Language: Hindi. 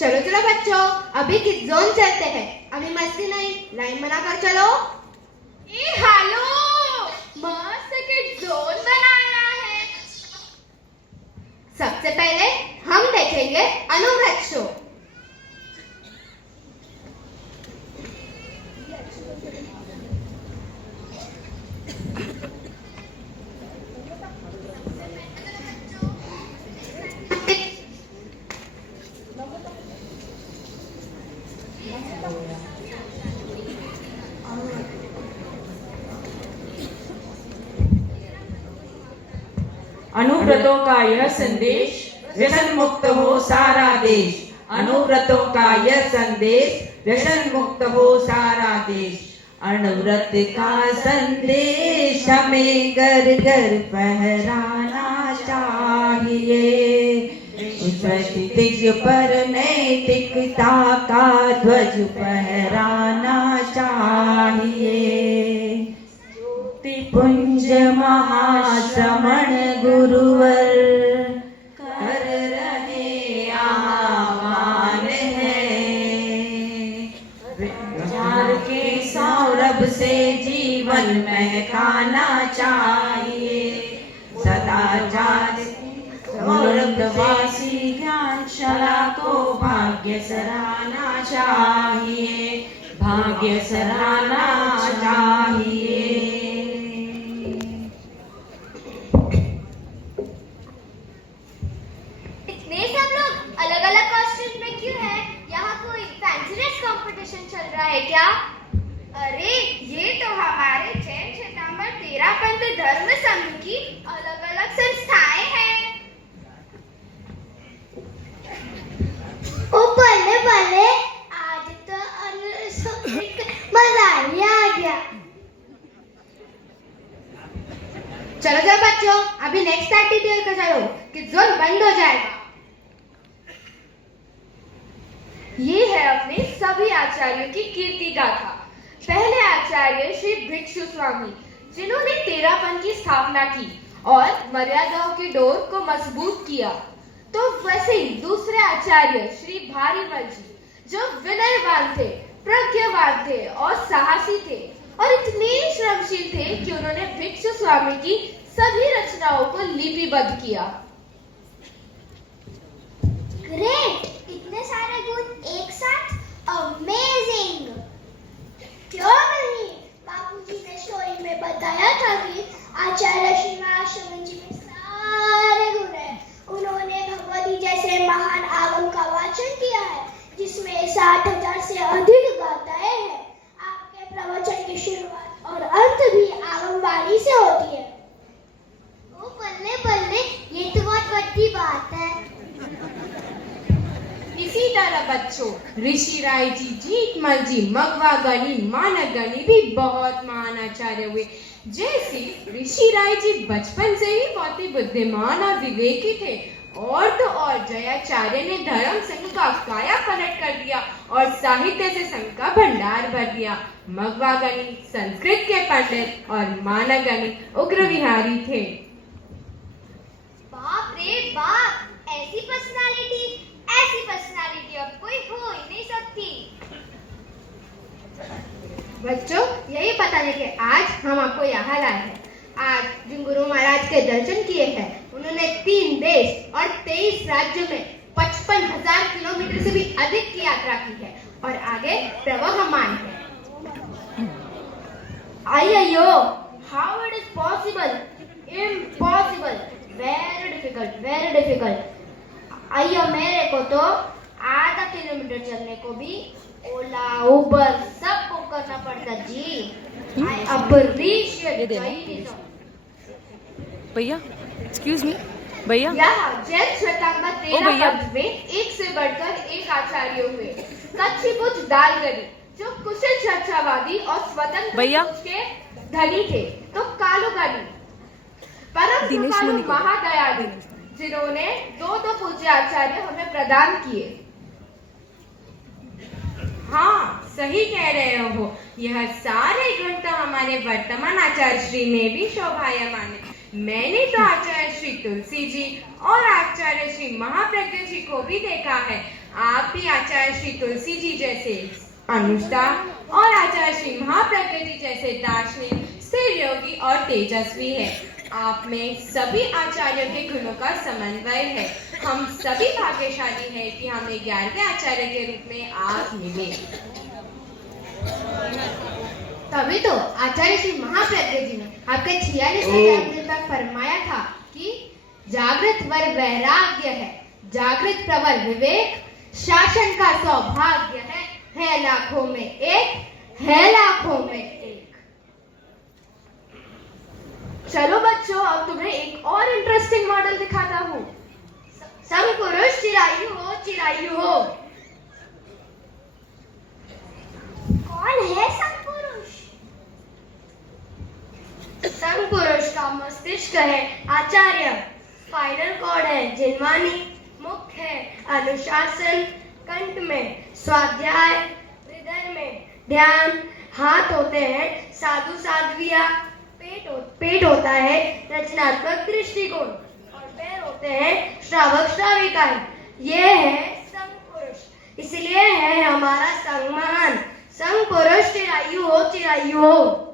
चलो चलो बच्चों, अभी किड जोन चलते हैं। अभी मस्ती नहीं, लाइन बनाकर चलो। ए हेलो, मस्त किड जोन बनाया है। सबसे पहले हम देखेंगे अनुव्रत शो। अनुव्रतों का यह संदेश, व्यसन मुक्त हो सारा देश। अनुव्रतों का यह संदेश, व्यसन मुक्त हो सारा देश। अनुव्रत का संदेश हमें घर घर फहराना चाहिए। क्षितिज पर नैतिकता का ध्वज फहराना चाहिए। पुंज महाश्रमण गुरुवर कर रहे आह्वान है। विचार के सौरभ से जीवन महकाना चाहिए। सदाचार सौरभवासी ज्ञानशाला को भाग्य सराहना चाहिए। भाग्य सराहना चाहिए। चल रहा है क्या? अरे ये तो हमारे जैन श्वेतांबर तेरापंथ धर्म समूह की अलग अलग संस्थाएं हैं। ओ बल्ले बल्ले, आज तो मजा ही आ गया। चलो चलो बच्चों, अभी नेक्स्ट एक्टिविटी का चलो कि जोन बंद हो जाएगा। ये है अपने सभी आचार्यों की कीर्ति गाथा। पहले आचार्य श्री भिक्षु स्वामी, जिन्होंने तेरापंथ की स्थापना की और मर्यादाओं की डोर को मजबूत किया। तो वैसे ही दूसरे आचार्य श्री भारीमल जी, जो विनयवान थे, प्रज्ञावान थे और साहसी थे और इतने श्रमशील थे कि उन्होंने भिक्षु स्वामी की सभी रचनाओं को लिपिबद्ध किया। ग्रेट, इतने सारे गुण एक साथ, अमेजिंग। क्यों नहीं, बापूजी ने स्टोरी में बताया था कि आचार्य श्रीवास्तव जी में सारे गुण हैं। उन्होंने भगवती जैसे महान आगम का वाचन किया है, जिसमें 60,000 से अधिक गाथाएं हैं। आपके प्रवचन की शुरुआत और अंत भी आगम वाणी से होती है। ओ बल्ले बल्ले, ये तो बहुत बड़ी बात है। इसी तरह बच्चों, ऋषि राय जी, जीतमल जी, मगवा गणी, मानक गणी भी बहुत महान आचार्य हुए। जैसे ऋषि राय जी बचपन से ही बहुत ही बुद्धिमान और विवेकी थे, और तो और जयाचार्य ने धर्म संघ का काया पलट कर दिया और साहित्य से संघ का भंडार भर दिया। मगवा गणी संस्कृत के पंडित और मानक गणी उग्र विहारी थे। बाप रे बाप, ऐसी पर्सनालिटी अब कोई हो ही नहीं सकती। बच्चों, यही बताने के आज हम आपको यहाँ लाए हैं। आज जिन गुरु महाराज के दर्शन किए हैं, उन्होंने 3 देश और 23 राज्यों में 55,000 किलोमीटर से भी अधिक की यात्रा की है और आगे प्रवहमान है। आइयो, how it is possible? Impossible, very difficult. आइयो, मेरे को तो आधा किलोमीटर चलने को भी ओला उबर सब को करना पड़ता जी। आई अप्रिशिएट भैया, एक्सक्यूज मी भैया। यहाँ जैन श्वेतांबर तेरापंथ में एक से बढ़कर एक आचार्य हुए। कच्छिपुच दालगढ़ी, जो कुशल चर्चावादी और स्वतंत्र सोच के धनी थे, तो कालुगढ़ी परम कृपालु महादयालु, जिन्होंने दो पूज्य आचार्य हमें प्रदान किए। हाँ, सही कह रहे हो। यह सारे गुण तो हमारे वर्तमान आचार्य श्री में भी शोभायमान है। मैंने तो आचार्य श्री तुलसी जी और आचार्य श्री महाप्रज्ञ जी को भी देखा है। आप भी आचार्य श्री तुलसी जी जैसे अनुष्ठा और आचार्य श्री महाप्रकृति जैसे दार्शनिक, स्थिर योगी और तेजस्वी है। आप में सभी आचार्यों के गुणों का समन्वय है। हम सभी भाग्यशाली हैं कि हमें 11वें आचार्य के रूप में आप मिले। तभी तो आचार्य श्री महाप्रज्ञ जी ने आपके 46वें जन्मदिन पर फरमाया था कि जागृत वर वैराग्य है, जागृत प्रवर विवेक, शासन का सौभाग्य है लाखों में एक, है लाखों में एक। चलो बच्चों, अब तुम्हें एक और इंटरेस्टिंग मॉडल दिखाता हूँ। संग पुरुष चिरायु हो, चिरायु हो। कौन है संग पुरुष? संग पुरुष का मस्तिष्क है आचार्य, स्पाइनल कॉर्ड है जिह्वानी, मुख है अनुशासन, कंठ में स्वाध्याय, हृदय में ध्यान, हाथ होते हैं साधु साध्विया, पेट होता है रचनात्मक दृष्टिकोण और पैर होते हैं श्रावक श्राविकाएं। ये है संग पुरुष, इसलिए है हमारा संग महान। संग पुरुष चिरायु हो, चिरायु हो।